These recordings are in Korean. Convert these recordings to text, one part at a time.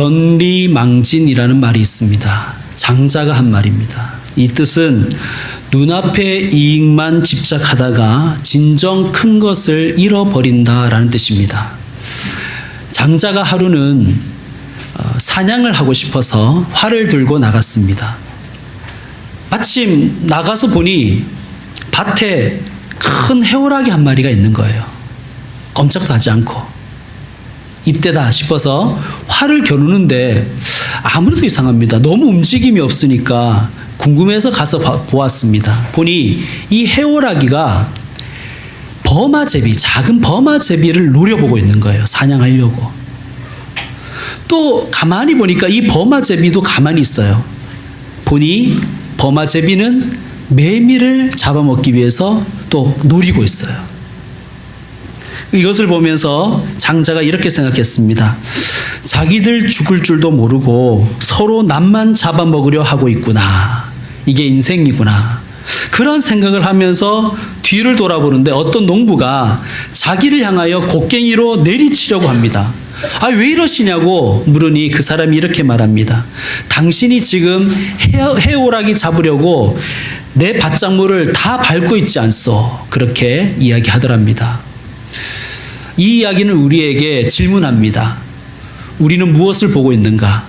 견리망진이라는 말이 있습니다. 장자가 한 말입니다. 이 뜻은 눈앞의 이익만 집착하다가 진정 큰 것을 잃어버린다라는 뜻입니다. 장자가 하루는 사냥을 하고 싶어서 활을 들고 나갔습니다. 마침 나가서 보니 밭에 큰 해오라기 한 마리가 있는 거예요. 꼼짝도 하지 않고. 이때다 싶어서 활을 겨누는데 아무래도 이상합니다. 너무 움직임이 없으니까 궁금해서 가서 보았습니다. 보니 이 해오라기가 버마제비, 작은 버마제비를 노려보고 있는 거예요. 사냥하려고. 또 가만히 보니까 이 버마제비도 가만히 있어요. 보니 버마제비는 매미를 잡아먹기 위해서 또 노리고 있어요. 이것을 보면서 장자가 이렇게 생각했습니다. 자기들 죽을 줄도 모르고 서로 남만 잡아먹으려 하고 있구나. 이게 인생이구나. 그런 생각을 하면서 뒤를 돌아보는데 어떤 농부가 자기를 향하여 곡괭이로 내리치려고 합니다. 왜 이러시냐고 물으니 그 사람이 이렇게 말합니다. 당신이 지금 해오라기 잡으려고 내 밭작물을 다 밟고 있지 않소. 그렇게 이야기하더랍니다. 이 이야기는 우리에게 질문합니다. 우리는 무엇을 보고 있는가?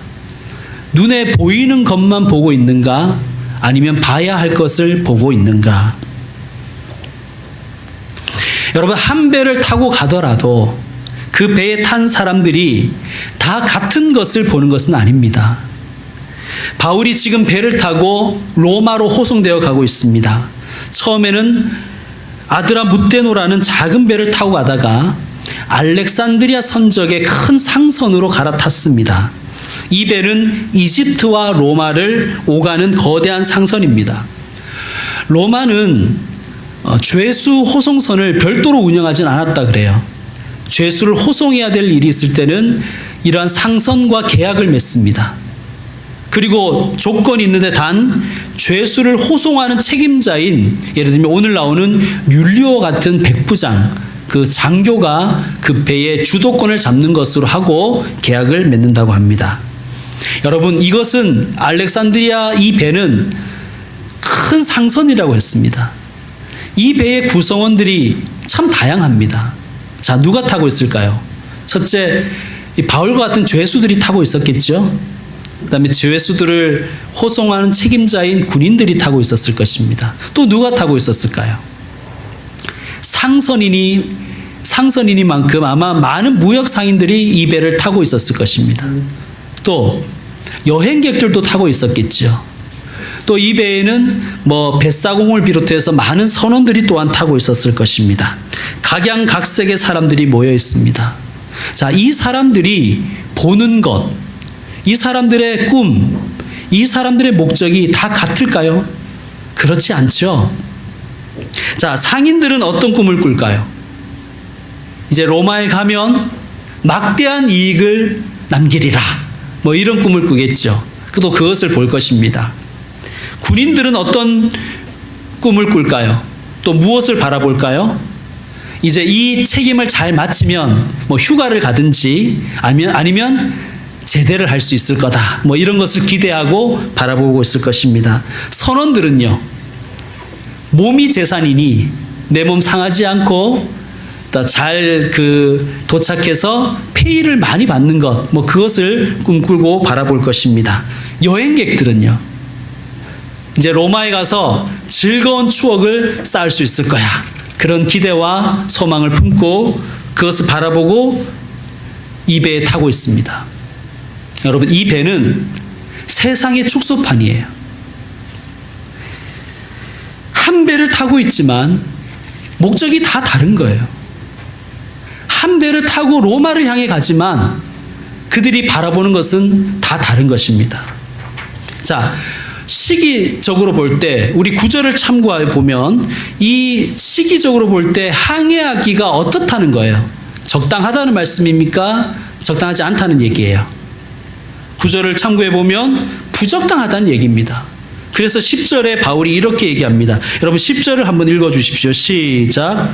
눈에 보이는 것만 보고 있는가? 아니면 봐야 할 것을 보고 있는가? 여러분, 한 배를 타고 가더라도 그 배에 탄 사람들이 다 같은 것을 보는 것은 아닙니다. 바울이 지금 배를 타고 로마로 호송되어 가고 있습니다. 처음에는 아드라무테노라는 작은 배를 타고 가다가 알렉산드리아 선적의 큰 상선으로 갈아탔습니다. 이 배는 이집트와 로마를 오가는 거대한 상선입니다. 로마는 죄수 호송선을 별도로 운영하진 않았다 그래요. 죄수를 호송해야 될 일이 있을 때는 이러한 상선과 계약을 맺습니다. 그리고 조건이 있는데 단 죄수를 호송하는 책임자인, 예를 들면 오늘 나오는 율리오 같은 백부장, 그 장교가 그 배의 주도권을 잡는 것으로 하고 계약을 맺는다고 합니다. 여러분, 이것은 알렉산드리아 이 배는 큰 상선이라고 했습니다. 이 배의 구성원들이 참 다양합니다. 자, 누가 타고 있을까요? 첫째, 이 바울과 같은 죄수들이 타고 있었겠죠. 그 다음에 죄수들을 호송하는 책임자인 군인들이 타고 있었을 것입니다. 또 누가 타고 있었을까요? 상선이니만큼 아마 많은 무역 상인들이 이 배를 타고 있었을 것입니다. 또 여행객들도 타고 있었겠죠. 또 이 배에는 뱃사공을 비롯해서 많은 선원들이 또한 타고 있었을 것입니다. 각양각색의 사람들이 모여 있습니다. 자, 이 사람들이 보는 것, 이 사람들의 꿈, 이 사람들의 목적이 다 같을까요? 그렇지 않죠. 자, 상인들은 어떤 꿈을 꿀까요? 이제 로마에 가면 막대한 이익을 남기리라. 이런 꿈을 꾸겠죠. 또 그것을 볼 것입니다. 군인들은 어떤 꿈을 꿀까요? 또 무엇을 바라볼까요? 이제 이 책임을 잘 마치면 휴가를 가든지 아니면 제대를 할 수 있을 거다. 이런 것을 기대하고 바라보고 있을 것입니다. 선원들은요, 몸이 재산이니 내 몸 상하지 않고 잘 도착해서 페이를 많이 받는 것, 그것을 꿈꾸고 바라볼 것입니다. 여행객들은요, 이제 로마에 가서 즐거운 추억을 쌓을 수 있을 거야. 그런 기대와 소망을 품고 그것을 바라보고 이 배에 타고 있습니다. 여러분, 이 배는 세상의 축소판이에요. 한 배를 타고 있지만 목적이 다 다른 거예요. 한 배를 타고 로마를 향해 가지만 그들이 바라보는 것은 다 다른 것입니다. 자, 시기적으로 볼 때 우리 구절을 참고해 보면 이 시기적으로 볼 때 항해하기가 어떻다는 거예요. 적당하다는 말씀입니까? 적당하지 않다는 얘기예요. 구절을 참고해 보면 부적당하다는 얘기입니다. 그래서 10절에 바울이 이렇게 얘기합니다. 여러분 10절을 한번 읽어 주십시오. 시작.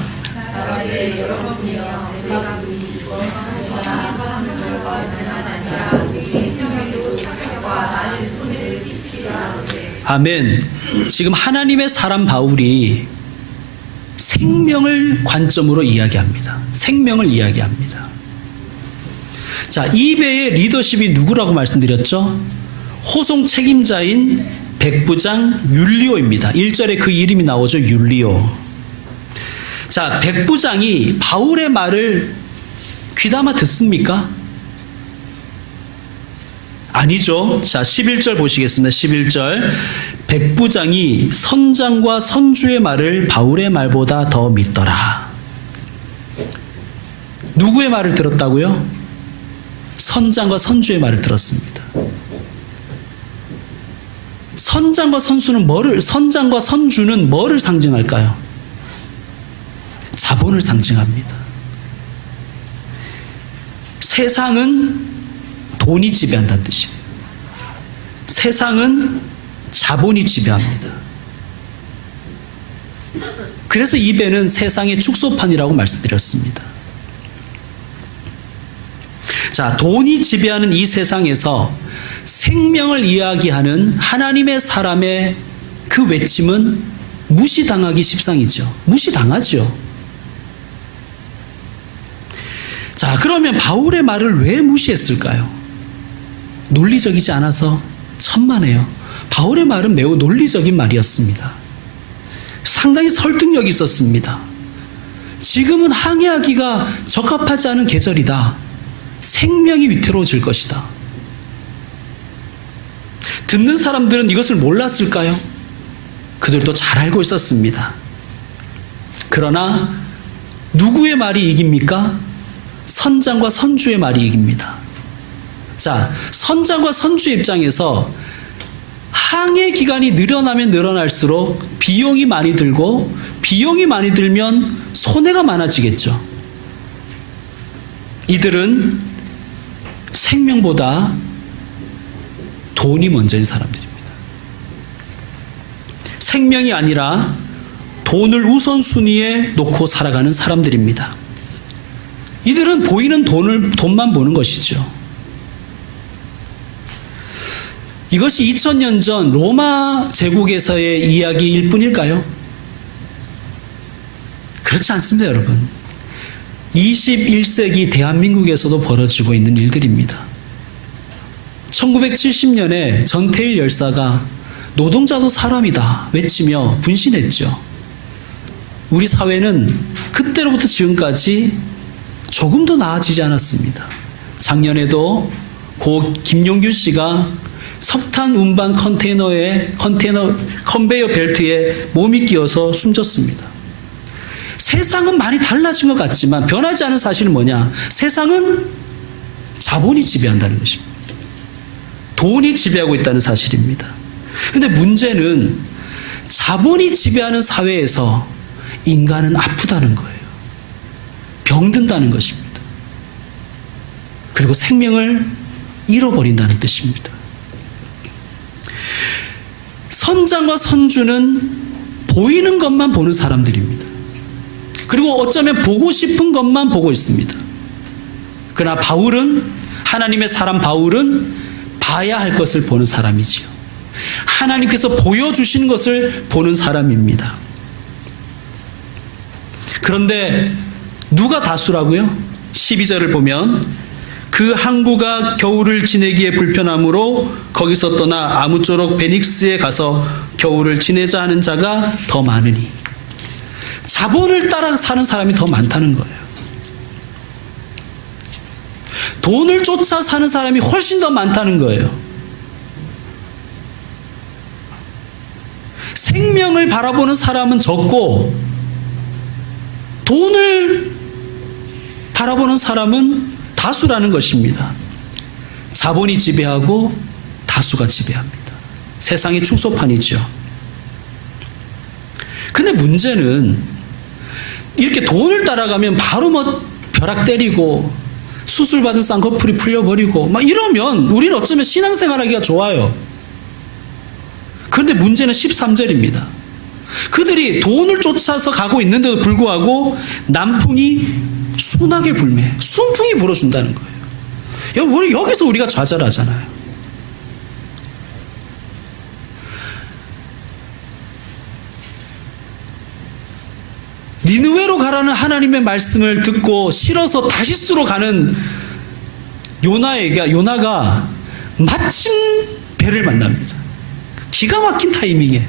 아멘. 지금 하나님의 사람 바울이 생명을 관점으로 이야기합니다. 생명을 이야기합니다. 자, 이 배의 리더십이 누구라고 말씀드렸죠? 호송 책임자인 백부장 율리오입니다. 1절에 그 이름이 나오죠. 율리오. 자, 백부장이 바울의 말을 귀담아 듣습니까? 아니죠. 자, 11절 보시겠습니다. 11절. 백부장이 선장과 선주의 말을 바울의 말보다 더 믿더라. 누구의 말을 들었다고요? 선장과 선주의 말을 들었습니다. 선장과 선주는 뭐를 상징할까요? 자본을 상징합니다. 세상은 돈이 지배한다는 뜻이에요. 세상은 자본이 지배합니다. 그래서 이 배는 세상의 축소판이라고 말씀드렸습니다. 자, 돈이 지배하는 이 세상에서 생명을 이야기하는 하나님의 사람의 그 외침은 무시당하기 십상이죠. 무시당하죠. 자, 그러면 바울의 말을 왜 무시했을까요? 논리적이지 않아서 천만에요. 바울의 말은 매우 논리적인 말이었습니다. 상당히 설득력이 있었습니다. 지금은 항해하기가 적합하지 않은 계절이다. 생명이 위태로워질 것이다. 듣는 사람들은 이것을 몰랐을까요? 그들도 잘 알고 있었습니다. 그러나 누구의 말이 이깁니까? 선장과 선주의 말이 이깁니다. 자, 선장과 선주의 입장에서 항해 기간이 늘어나면 늘어날수록 비용이 많이 들고, 비용이 많이 들면 손해가 많아지겠죠. 이들은 생명보다 돈이 먼저인 사람들입니다. 생명이 아니라 돈을 우선순위에 놓고 살아가는 사람들입니다. 이들은 보이는 돈만 보는 것이죠. 이것이 2000년 전 로마 제국에서의 이야기일 뿐일까요? 그렇지 않습니다, 여러분. 21세기 대한민국에서도 벌어지고 있는 일들입니다. 1970년에 전태일 열사가 노동자도 사람이다 외치며 분신했죠. 우리 사회는 그때로부터 지금까지 조금도 나아지지 않았습니다. 작년에도 고 김용균 씨가 석탄 운반 컨베이어 벨트에 몸이 끼어서 숨졌습니다. 세상은 많이 달라진 것 같지만 변하지 않은 사실은 뭐냐? 세상은 자본이 지배한다는 것입니다. 돈이 지배하고 있다는 사실입니다. 그런데 문제는 자본이 지배하는 사회에서 인간은 아프다는 거예요. 병든다는 것입니다. 그리고 생명을 잃어버린다는 뜻입니다. 선장과 선주는 보이는 것만 보는 사람들입니다. 그리고 어쩌면 보고 싶은 것만 보고 있습니다. 그러나 바울은, 하나님의 사람 바울은 봐야 할 것을 보는 사람이지요. 하나님께서 보여주시는 것을 보는 사람입니다. 그런데 누가 다수라고요? 12절을 보면 그 항구가 겨울을 지내기에 불편하므로 거기서 떠나 아무쪼록 베닉스에 가서 겨울을 지내자 하는 자가 더 많으니, 자본을 따라 사는 사람이 더 많다는 거예요. 돈을 쫓아 사는 사람이 훨씬 더 많다는 거예요. 생명을 바라보는 사람은 적고 돈을 바라보는 사람은 다수라는 것입니다. 자본이 지배하고 다수가 지배합니다. 세상의 축소판이죠. 근데 문제는 이렇게 돈을 따라가면 바로 벼락 때리고 수술받은 쌍꺼풀이 풀려버리고 막 이러면 우리는 어쩌면 신앙생활하기가 좋아요. 그런데 문제는 13절입니다. 그들이 돈을 쫓아서 가고 있는데도 불구하고 남풍이 순하게 불매, 순풍이 불어준다는 거예요. 여기서 우리가 좌절하잖아요. 말하는 하나님의 말씀을 듣고 싫어서 다시스로 가는 요나가 마침 배를 만납니다. 기가 막힌 타이밍에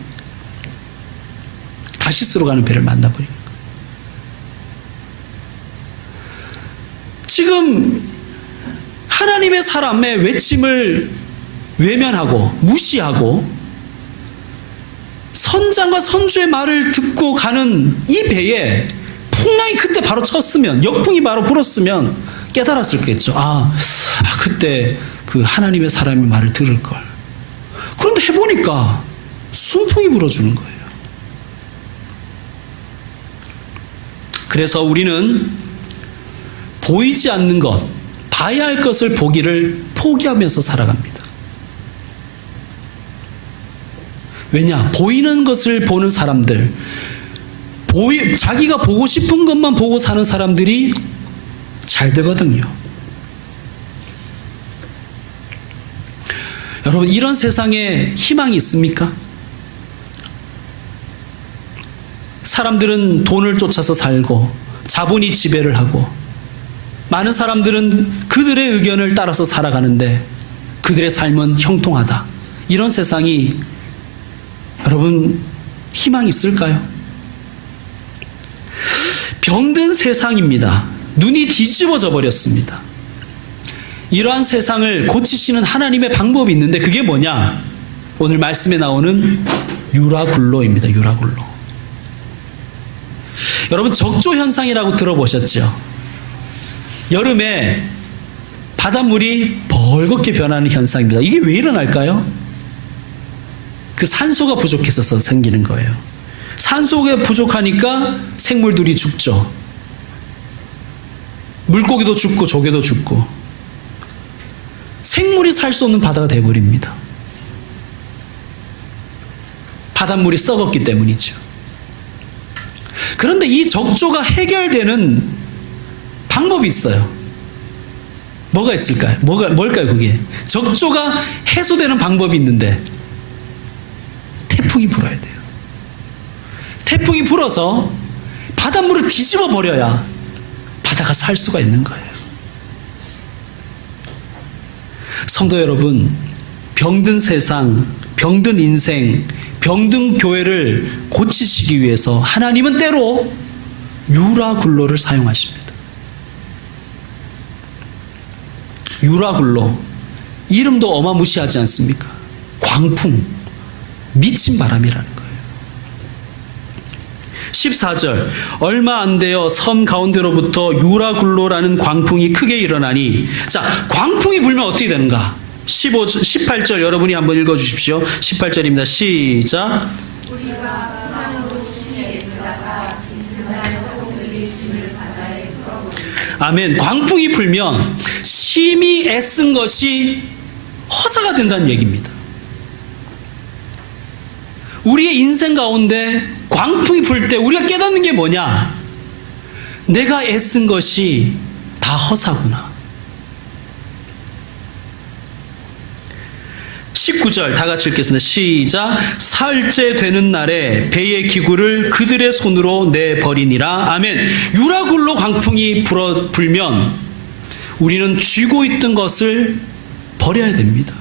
다시스로 가는 배를 만나버립니다. 지금 하나님의 사람의 외침을 외면하고 무시하고 선장과 선주의 말을 듣고 가는 이 배에 풍랑이 그때 바로 쳤으면, 역풍이 바로 불었으면 깨달았을겠죠. 그때 그 하나님의 사람의 말을 들을 걸. 그런데 해보니까 순풍이 불어주는 거예요. 그래서 우리는 보이지 않는 것, 봐야 할 것을 보기를 포기하면서 살아갑니다. 왜냐? 보이는 것을 보는 사람들, 자기가 보고 싶은 것만 보고 사는 사람들이 잘 되거든요. 여러분, 이런 세상에 희망이 있습니까? 사람들은 돈을 쫓아서 살고 자본이 지배를 하고 많은 사람들은 그들의 의견을 따라서 살아가는데 그들의 삶은 형통하다. 이런 세상이 여러분 희망이 있을까요? 병든 세상입니다. 눈이 뒤집어져 버렸습니다. 이러한 세상을 고치시는 하나님의 방법이 있는데 그게 뭐냐? 오늘 말씀에 나오는 유라굴로입니다. 유라굴로. 여러분 적조 현상이라고 들어보셨죠? 여름에 바닷물이 벌겋게 변하는 현상입니다. 이게 왜 일어날까요? 그 산소가 부족해서 생기는 거예요. 산소가 부족하니까 생물들이 죽죠. 물고기도 죽고 조개도 죽고 생물이 살 수 없는 바다가 되어버립니다. 바닷물이 썩었기 때문이죠. 그런데 이 적조가 해결되는 방법이 있어요. 뭐가 있을까요? 뭘까요 그게? 적조가 해소되는 방법이 있는데 태풍이 불어야 돼요. 태풍이 불어서 바닷물을 뒤집어 버려야 바다가 살 수가 있는 거예요. 성도 여러분, 병든 세상, 병든 인생, 병든 교회를 고치시기 위해서 하나님은 때로 유라굴로를 사용하십니다. 유라굴로, 이름도 어마무시하지 않습니까? 광풍, 미친 바람이라는 거예요. 14절, 얼마 안 되어 섬 가운데로부터 유라굴로라는 광풍이 크게 일어나니, 자, 광풍이 불면 어떻게 되는가? 18절 여러분이 한번 읽어주십시오. 18절입니다. 시작. 아멘. 광풍이 불면 심히 애쓴 것이 허사가 된다는 얘기입니다. 우리의 인생 가운데 광풍이 불 때 우리가 깨닫는 게 뭐냐? 내가 애쓴 것이 다 허사구나. 19절 다 같이 읽겠습니다. 시작. 사흘째 되는 날에 배의 기구를 그들의 손으로 내버리니라. 아멘. 유라굴로 광풍이 불면 우리는 쥐고 있던 것을 버려야 됩니다.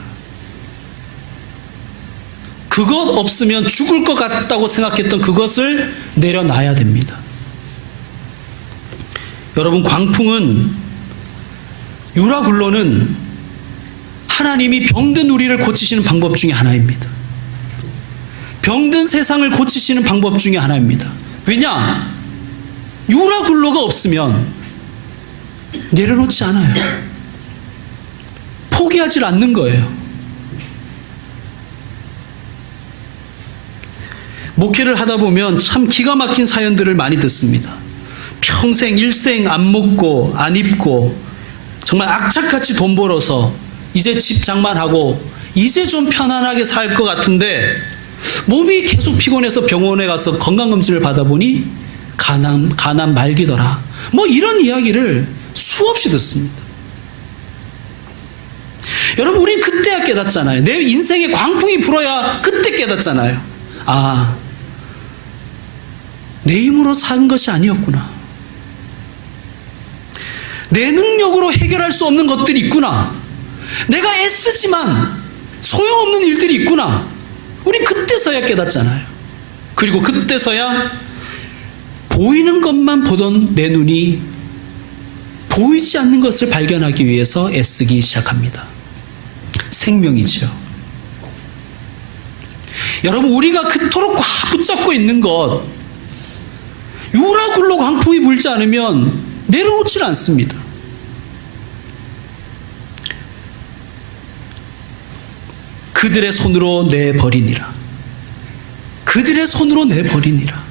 그것 없으면 죽을 것 같다고 생각했던 그것을 내려놔야 됩니다. 여러분, 광풍은, 유라굴로는 하나님이 병든 우리를 고치시는 방법 중에 하나입니다. 병든 세상을 고치시는 방법 중에 하나입니다. 왜냐? 유라굴로가 없으면 내려놓지 않아요. 포기하지 않는 거예요. 목회를 하다 보면 참 기가 막힌 사연들을 많이 듣습니다. 평생 일생 안 먹고 안 입고 정말 악착같이 돈 벌어서 이제 집 장만하고 이제 좀 편안하게 살 것 같은데 몸이 계속 피곤해서 병원에 가서 건강검진을 받아보니 간암 말기더라. 뭐 이런 이야기를 수없이 듣습니다. 여러분, 우린 그때야 깨닫잖아요. 내 인생에 광풍이 불어야 그때 깨닫잖아요. 내 힘으로 산 것이 아니었구나. 내 능력으로 해결할 수 없는 것들이 있구나. 내가 애쓰지만 소용없는 일들이 있구나. 우리 그때서야 깨닫잖아요. 그리고 그때서야 보이는 것만 보던 내 눈이 보이지 않는 것을 발견하기 위해서 애쓰기 시작합니다. 생명이지요. 여러분, 우리가 그토록 꽉 붙잡고 있는 것, 유라굴로 광풍이 불지 않으면 내려놓질 않습니다. 그들의 손으로 내버리니라. 그들의 손으로 내버리니라.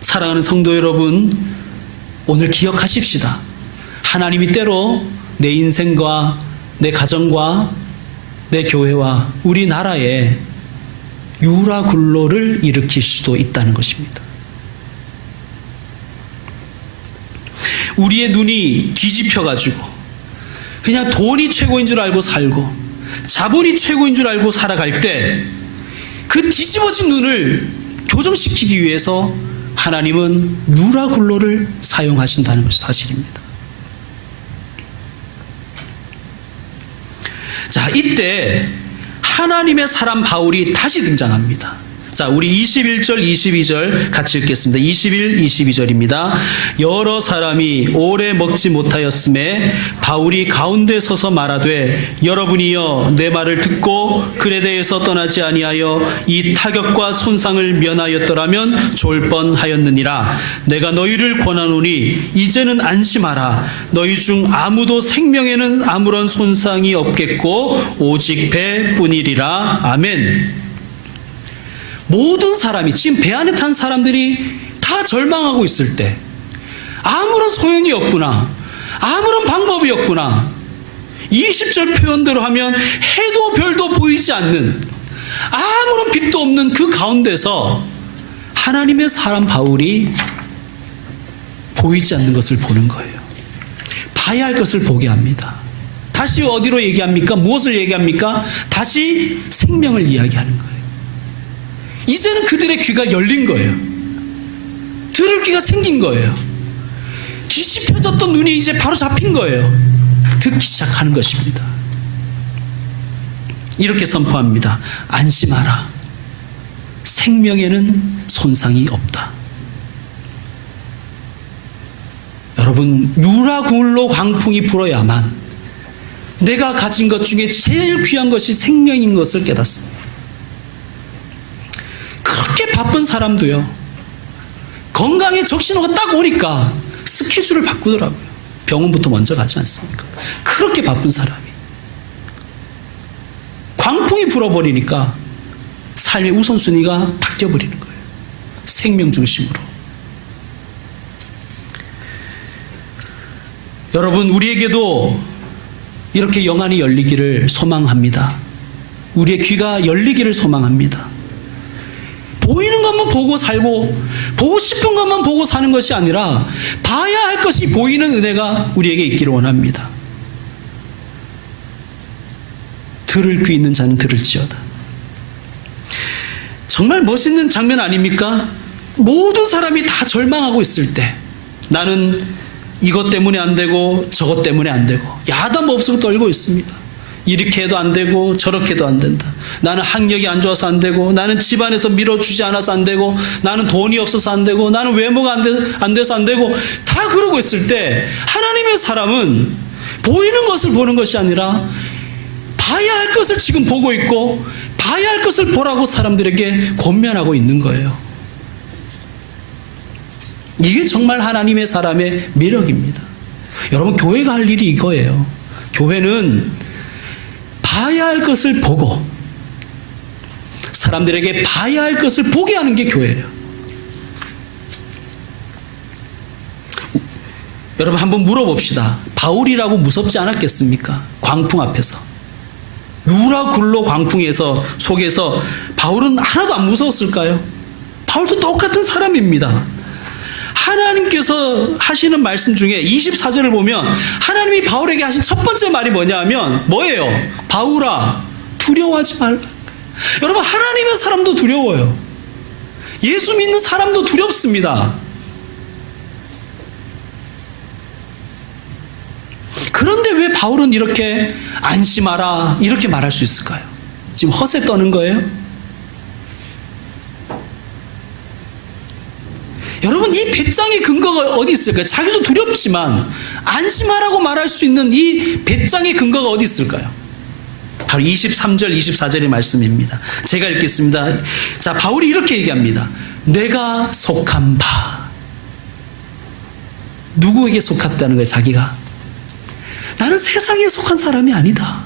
사랑하는 성도 여러분, 오늘 기억하십시다. 하나님이 때로 내 인생과 내 가정과 내 교회와 우리나라에 유라굴로를 일으킬 수도 있다는 것입니다. 우리의 눈이 뒤집혀가지고 그냥 돈이 최고인 줄 알고 살고 자본이 최고인 줄 알고 살아갈 때 그 뒤집어진 눈을 교정시키기 위해서 하나님은 유라굴로를 사용하신다는 것이 사실입니다. 자, 이때 하나님의 사람 바울이 다시 등장합니다. 자, 우리 21절, 22절 같이 읽겠습니다. 21, 22절입니다. 여러 사람이 오래 먹지 못하였음에 바울이 가운데 서서 말하되 여러분이여 내 말을 듣고 글에 대해서 떠나지 아니하여 이 타격과 손상을 면하였더라면 좋을 뻔하였느니라. 내가 너희를 권하노니 이제는 안심하라. 너희 중 아무도 생명에는 아무런 손상이 없겠고 오직 배뿐이리라. 아멘. 모든 사람이, 지금 배 안에 탄 사람들이 다 절망하고 있을 때 아무런 소용이 없구나, 아무런 방법이 없구나, 20절 표현대로 하면 해도 별도 보이지 않는, 아무런 빛도 없는 그 가운데서 하나님의 사람 바울이 보이지 않는 것을 보는 거예요. 봐야 할 것을 보게 합니다. 다시 어디로 얘기합니까? 무엇을 얘기합니까? 다시 생명을 이야기하는 거예요. 이제는 그들의 귀가 열린 거예요. 들을 귀가 생긴 거예요. 뒤집혀졌던 눈이 이제 바로 잡힌 거예요. 듣기 시작하는 것입니다. 이렇게 선포합니다. 안심하라. 생명에는 손상이 없다. 여러분, 유라굴로 광풍이 불어야만 내가 가진 것 중에 제일 귀한 것이 생명인 것을 깨닫습니다. 그렇게 바쁜 사람도요, 건강에 적신호가 딱 오니까 스케줄을 바꾸더라고요. 병원부터 먼저 가지 않습니까? 그렇게 바쁜 사람이 광풍이 불어버리니까 삶의 우선순위가 바뀌어버리는 거예요. 생명 중심으로. 여러분, 우리에게도 이렇게 영안이 열리기를 소망합니다. 우리의 귀가 열리기를 소망합니다. 보이는 것만 보고 살고 보고 싶은 것만 보고 사는 것이 아니라 봐야 할 것이 보이는 은혜가 우리에게 있기를 원합니다. 들을 귀 있는 자는 들을지어다. 정말 멋있는 장면 아닙니까? 모든 사람이 다 절망하고 있을 때 나는 이것 때문에 안 되고 저것 때문에 안 되고 야단법석을 떨고 있습니다. 이렇게 해도 안 되고 저렇게 해도 안 된다. 나는 학력이 안 좋아서 안 되고, 나는 집안에서 밀어주지 않아서 안 되고, 나는 돈이 없어서 안 되고, 나는 외모가 안 돼서 안 되고, 다 그러고 있을 때 하나님의 사람은 보이는 것을 보는 것이 아니라 봐야 할 것을 지금 보고 있고 봐야 할 것을 보라고 사람들에게 권면하고 있는 거예요. 이게 정말 하나님의 사람의 매력입니다. 여러분, 교회가 할 일이 이거예요. 교회는 봐야 할 것을 보고 사람들에게 봐야 할 것을 보게 하는 게 교회예요. 여러분, 한번 물어봅시다. 바울이라고 무섭지 않았겠습니까? 광풍 앞에서. 유라굴로 광풍에서 속에서 바울은 하나도 안 무서웠을까요? 바울도 똑같은 사람입니다. 하나님께서 하시는 말씀 중에 24절을 보면 하나님이 바울에게 하신 첫 번째 말이 뭐냐 하면 뭐예요? 바울아, 두려워하지 말라. 여러분, 하나님의 사람도 두려워요. 예수 믿는 사람도 두렵습니다. 그런데 왜 바울은 이렇게 안심하라 이렇게 말할 수 있을까요? 지금 허세 떠는 거예요? 여러분, 이 배짱의 근거가 어디 있을까요? 자기도 두렵지만 안심하라고 말할 수 있는 이 배짱의 근거가 어디 있을까요? 바로 23절, 24절의 말씀입니다. 제가 읽겠습니다. 자, 바울이 이렇게 얘기합니다. 내가 속한 바. 누구에게 속았다는 거예요, 자기가? 나는 세상에 속한 사람이 아니다.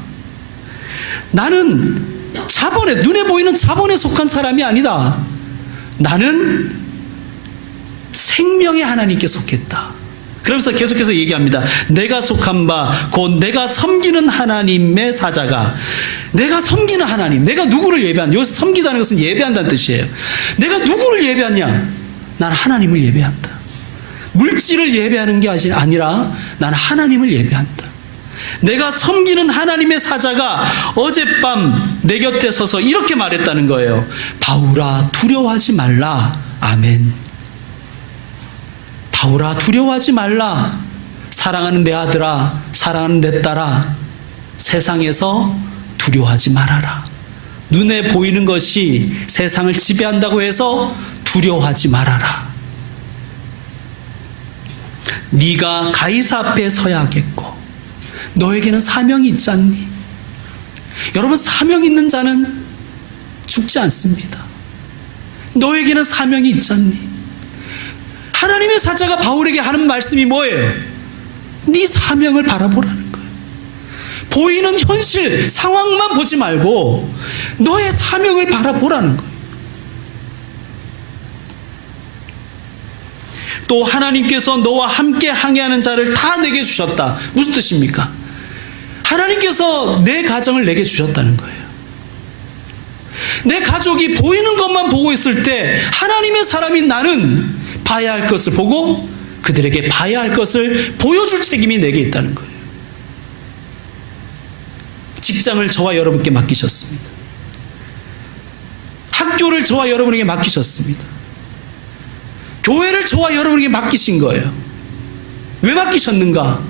나는 자본에, 눈에 보이는 자본에 속한 사람이 아니다. 나는 생명의 하나님께 속했다. 그러면서 계속해서 얘기합니다. 내가 속한 바, 곧 내가 섬기는 하나님의 사자가, 내가 섬기는 하나님, 내가 누구를 예배한다. 여기서 섬기다는 것은 예배한다는 뜻이에요. 내가 누구를 예배하냐? 나는 하나님을 예배한다. 물질을 예배하는 게 아니라 나는 하나님을 예배한다. 내가 섬기는 하나님의 사자가 어젯밤 내 곁에 서서 이렇게 말했다는 거예요. 바울아, 두려워하지 말라. 아멘. 바울아, 두려워하지 말라. 사랑하는 내 아들아, 사랑하는 내 딸아, 세상에서 두려워하지 말아라. 눈에 보이는 것이 세상을 지배한다고 해서 두려워하지 말아라. 네가 가이사 앞에 서야겠고 너에게는 사명이 있지 않니? 여러분, 사명 있는 자는 죽지 않습니다. 너에게는 사명이 있지 않니? 하나님의 사자가 바울에게 하는 말씀이 뭐예요? 네 사명을 바라보라는 거예요. 보이는 현실, 상황만 보지 말고 너의 사명을 바라보라는 거예요. 또 하나님께서 너와 함께 항해하는 자를 다 내게 주셨다. 무슨 뜻입니까? 하나님께서 내 가정을 내게 주셨다는 거예요. 내 가족이 보이는 것만 보고 있을 때 하나님의 사람인 나는 봐야 할 것을 보고 그들에게 봐야 할 것을 보여줄 책임이 내게 있다는 거예요. 직장을 저와 여러분께 맡기셨습니다. 학교를 저와 여러분에게 맡기셨습니다. 교회를 저와 여러분에게 맡기신 거예요. 왜 맡기셨는가?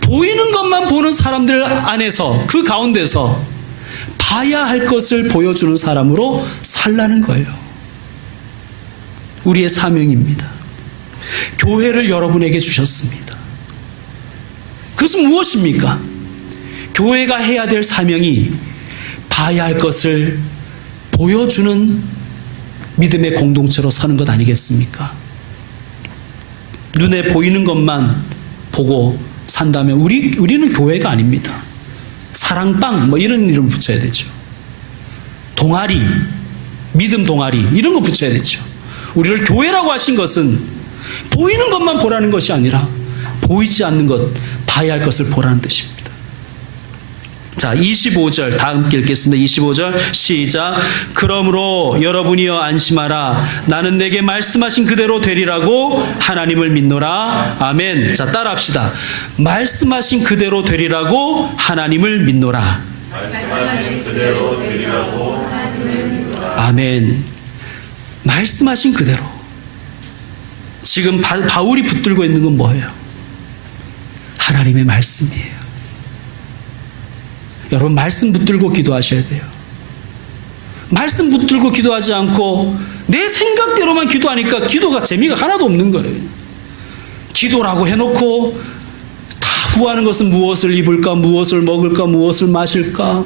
보이는 것만 보는 사람들 안에서, 그 가운데서 봐야 할 것을 보여주는 사람으로 살라는 거예요. 우리의 사명입니다. 교회를 여러분에게 주셨습니다. 그것은 무엇입니까? 교회가 해야 될 사명이 봐야 할 것을 보여주는 믿음의 공동체로 서는 것 아니겠습니까? 눈에 보이는 것만 보고 산다면 우리는 교회가 아닙니다. 사랑방 뭐 이런 이름 붙여야 되죠. 동아리, 믿음 동아리 이런 거 붙여야 되죠. 우리를 교회라고 하신 것은 보이는 것만 보라는 것이 아니라 보이지 않는 것, 봐야 할 것을 보라는 뜻입니다. 자, 25절 다 함께 읽겠습니다. 25절 시작. 그러므로 여러분이여 안심하라. 나는 내게 말씀하신 그대로 되리라고 하나님을 믿노라. 아멘. 자, 따라합시다. 말씀하신 그대로 되리라고 하나님을 믿노라. 말씀하신 그대로 되리라고 하나님을 믿노라. 아멘. 말씀하신 그대로. 지금 바울이 붙들고 있는 건 뭐예요? 하나님의 말씀이에요. 여러분, 말씀 붙들고 기도하셔야 돼요. 말씀 붙들고 기도하지 않고 내 생각대로만 기도하니까 기도가 재미가 하나도 없는 거예요. 기도라고 해놓고 다 구하는 것은 무엇을 입을까, 무엇을 먹을까, 무엇을 마실까,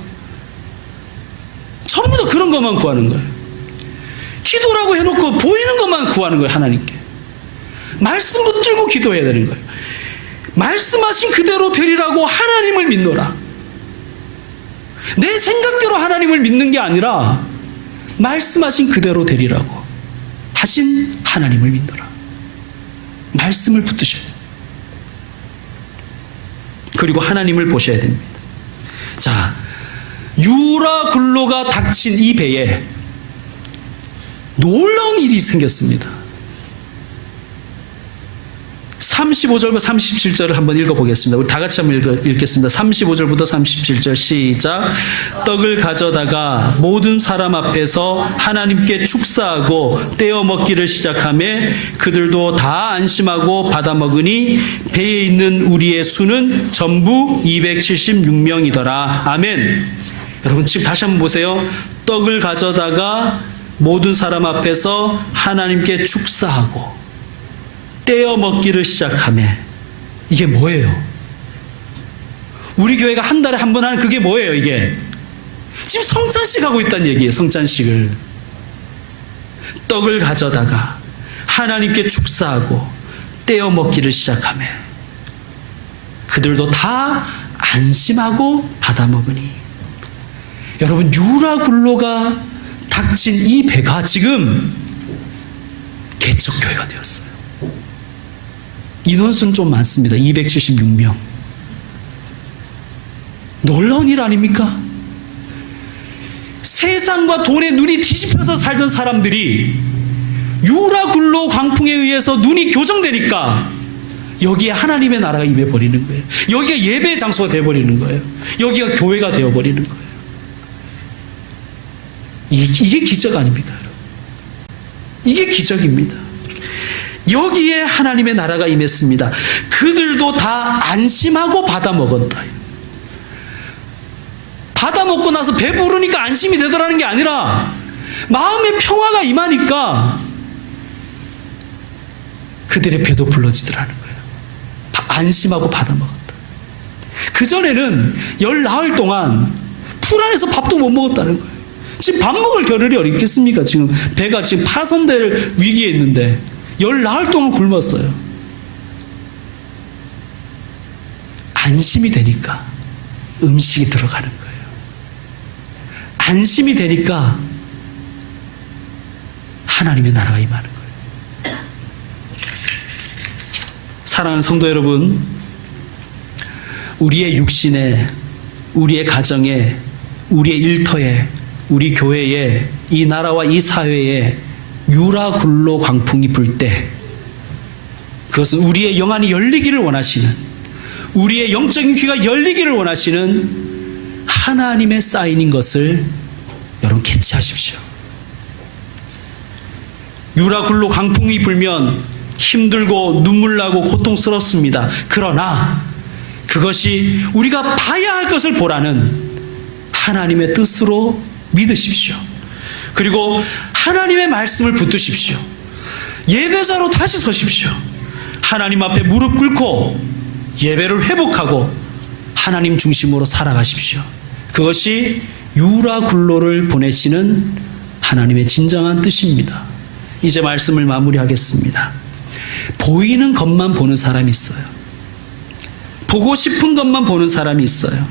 전부 다 그런 것만 구하는 거예요. 기도라고 해놓고 보이는 것만 구하는 거예요. 하나님께 말씀 붙들고 기도해야 되는 거예요. 말씀하신 그대로 되리라고 하나님을 믿노라. 내 생각대로 하나님을 믿는 게 아니라 말씀하신 그대로 되리라고 하신 하나님을 믿노라. 말씀을 붙드셔야 돼요. 그리고 하나님을 보셔야 됩니다. 자, 유라 굴로가 닥친 이 배에 놀라운 일이 생겼습니다. 35절과 37절을 한번 읽어보겠습니다. 우리 다 같이 한번 읽겠습니다. 35절부터 37절 시작. 떡을 가져다가 모든 사람 앞에서 하나님께 축사하고 떼어 먹기를 시작하매 그들도 다 안심하고 받아 먹으니 배에 있는 우리의 수는 전부 276명이더라. 아멘. 여러분 지금 다시 한번 보세요. 떡을 가져다가 모든 사람 앞에서 하나님께 축사하고 떼어 먹기를 시작하매 이게 뭐예요? 우리 교회가 한 달에 한 번 하는 그게 뭐예요? 이게 지금 성찬식 하고 있다는 얘기예요. 성찬식을 떡을 가져다가 하나님께 축사하고 떼어 먹기를 시작하매 그들도 다 안심하고 받아 먹으니 여러분 유라굴로가 닥친 이 배가 지금 개척교회가 되었어요. 인원수는 좀 많습니다. 276명. 놀라운 일 아닙니까? 세상과 돈에 눈이 뒤집혀서 살던 사람들이 유라굴로 광풍에 의해서 눈이 교정되니까 여기에 하나님의 나라가 임해버리는 거예요. 여기가 예배의 장소가 되어버리는 거예요. 여기가 교회가 되어버리는 거예요. 이게 기적 아닙니까, 여러분? 이게 기적입니다. 여기에 하나님의 나라가 임했습니다. 그들도 다 안심하고 받아 먹었다. 받아 먹고 나서 배부르니까 안심이 되더라는 게 아니라 마음의 평화가 임하니까 그들의 배도 불러지더라는 거예요. 안심하고 받아 먹었다. 그전에는 열 나흘 동안 풀 안에서 밥도 못 먹었다는 거예요. 지금 밥 먹을 겨를이 어디 있겠습니까? 지금 배가 지금 파손될 위기에 있는데 열 나흘 동안 굶었어요. 안심이 되니까 음식이 들어가는 거예요. 안심이 되니까 하나님의 나라가 임하는 거예요. 사랑하는 성도 여러분, 우리의 육신에, 우리의 가정에, 우리의 일터에, 우리 교회에, 이 나라와 이 사회에 유라굴로 광풍이 불 때 그것은 우리의 영안이 열리기를 원하시는, 우리의 영적인 귀가 열리기를 원하시는 하나님의 사인인 것을 여러분 캐치하십시오. 유라굴로 광풍이 불면 힘들고 눈물 나고 고통스럽습니다. 그러나 그것이 우리가 봐야 할 것을 보라는 하나님의 뜻으로 믿으십시오. 그리고 하나님의 말씀을 붙드십시오. 예배자로 다시 서십시오. 하나님 앞에 무릎 꿇고 예배를 회복하고 하나님 중심으로 살아가십시오. 그것이 유라굴로를 보내시는 하나님의 진정한 뜻입니다. 이제 말씀을 마무리하겠습니다. 보이는 것만 보는 사람이 있어요. 보고 싶은 것만 보는 사람이 있어요.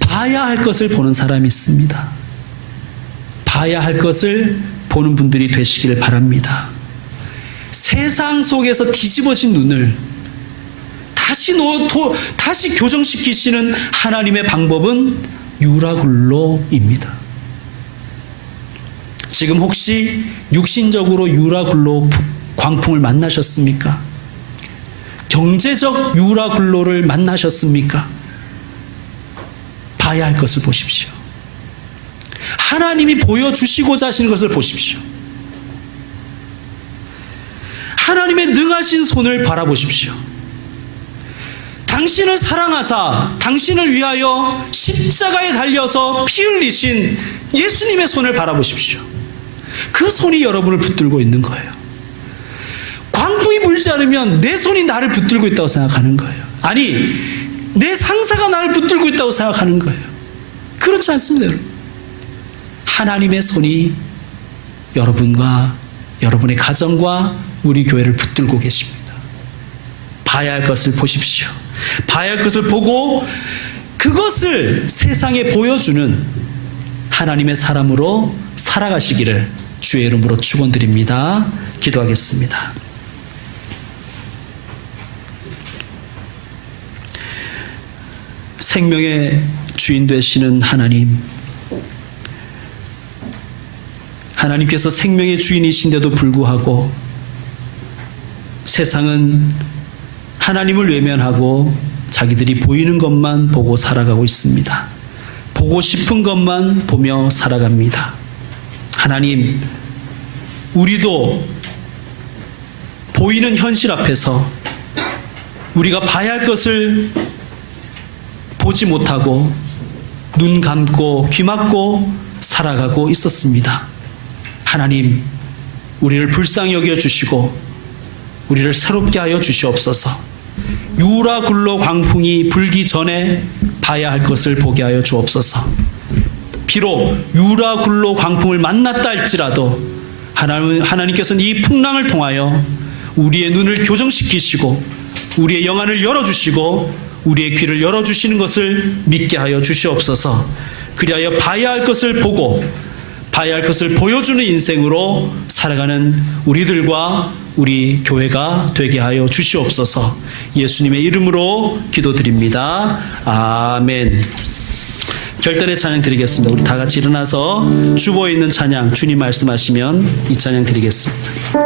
봐야 할 것을 보는 사람이 있습니다. 봐야 할 것을 보는 분들이 되시기를 바랍니다. 세상 속에서 뒤집어진 눈을 다시 교정시키시는 하나님의 방법은 유라굴로입니다. 지금 혹시 육신적으로 유라굴로 광풍을 만나셨습니까? 경제적 유라굴로를 만나셨습니까? 봐야 할 것을 보십시오. 하나님이 보여주시고자 하시는 것을 보십시오. 하나님의 능하신 손을 바라보십시오. 당신을 사랑하사 당신을 위하여 십자가에 달려서 피 흘리신 예수님의 손을 바라보십시오. 그 손이 여러분을 붙들고 있는 거예요. 광풍이 불지 않으면 내 손이 나를 붙들고 있다고 생각하는 거예요. 아니, 내 상사가 나를 붙들고 있다고 생각하는 거예요. 그렇지 않습니다, 여러분. 하나님의 손이 여러분과 여러분의 가정과 우리 교회를 붙들고 계십니다. 봐야 할 것을 보십시오. 봐야 할 것을 보고 그것을 세상에 보여주는 하나님의 사람으로 살아가시기를 주의 이름으로 축원드립니다. 기도하겠습니다. 생명의 주인 되시는 하나님, 하나님께서 생명의 주인이신데도 불구하고 세상은 하나님을 외면하고 자기들이 보이는 것만 보고 살아가고 있습니다. 보고 싶은 것만 보며 살아갑니다. 하나님, 우리도 보이는 현실 앞에서 우리가 봐야 할 것을 보지 못하고 눈 감고 귀 막고 살아가고 있었습니다. 하나님, 우리를 불쌍히 여겨 주시고 우리를 새롭게 하여 주시옵소서. 유라굴로 광풍이 불기 전에 봐야 할 것을 보게 하여 주옵소서. 비록 유라굴로 광풍을 만났다 할지라도 하나님께서는 이 풍랑을 통하여 우리의 눈을 교정시키시고 우리의 영안을 열어주시고 우리의 귀를 열어주시는 것을 믿게 하여 주시옵소서. 그리하여 봐야 할 것을 보고 봐야 할 것을 보여주는 인생으로 살아가는 우리들과 우리 교회가 되게 하여 주시옵소서. 예수님의 이름으로 기도드립니다. 아멘. 결단의 찬양 드리겠습니다. 우리 다 같이 일어나서 주보에 있는 찬양, 주님 말씀하시면 이 찬양 드리겠습니다.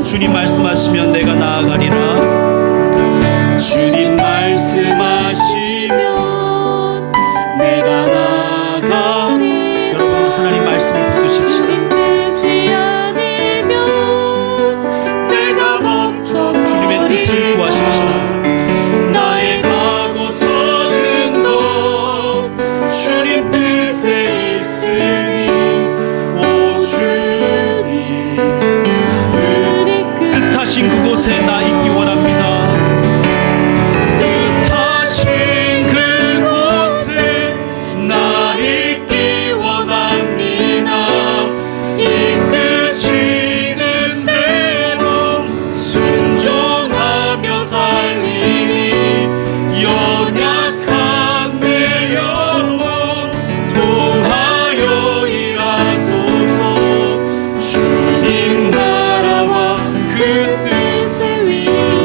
주님 말씀하시면 내가 나아가리라. 주님 말씀하시면 내가 나아가리라. 여러분 하나님 말씀을 붙드십시오. 주님 뜻이 아니면 내가 멈춰서 주님의 뜻을 구하십시오. 나의 가고 서는 곳 주님 뜻에 있으니 오 주님 나를 이끌어 뜻하신 그곳에 나 있기 원합니다. 뜻하신 그곳에 나 있기 원합니다. 이끄시는 대로 순종하며 살리니 연약한 내 영혼 통하여 일하소서. 주님 나라와 그 뜻을 위하여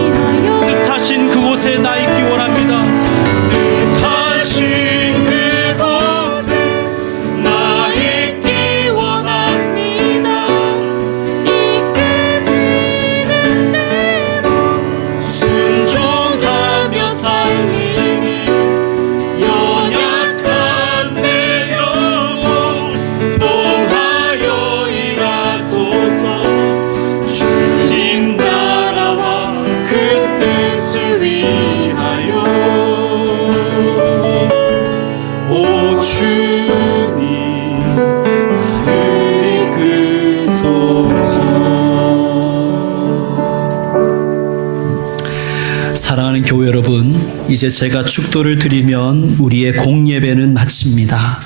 사랑하는 교회 여러분, 이제 제가 축도를 드리면 우리의 공예배는 마칩니다.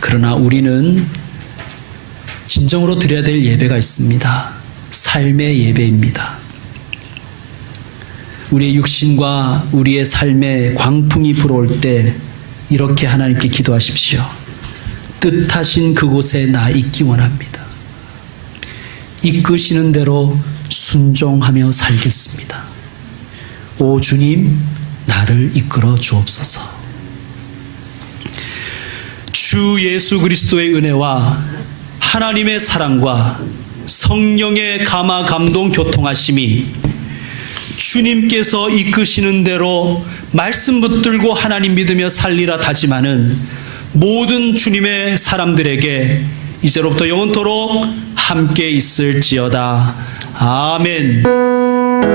그러나 우리는 진정으로 드려야 될 예배가 있습니다. 삶의 예배입니다. 우리의 육신과 우리의 삶에 광풍이 불어올 때 이렇게 하나님께 기도하십시오. 뜻하신 그곳에 나 있기 원합니다. 이끄시는 대로 순종하며 살겠습니다. 오 주님, 나를 이끌어 주옵소서. 주 예수 그리스도의 은혜와 하나님의 사랑과 성령의 감화 감동 교통하심이 주님께서 이끄시는 대로 말씀 붙들고 하나님 믿으며 살리라 다짐하는 모든 주님의 사람들에게 이제로부터 영원토록 함께 있을지어다. 아멘.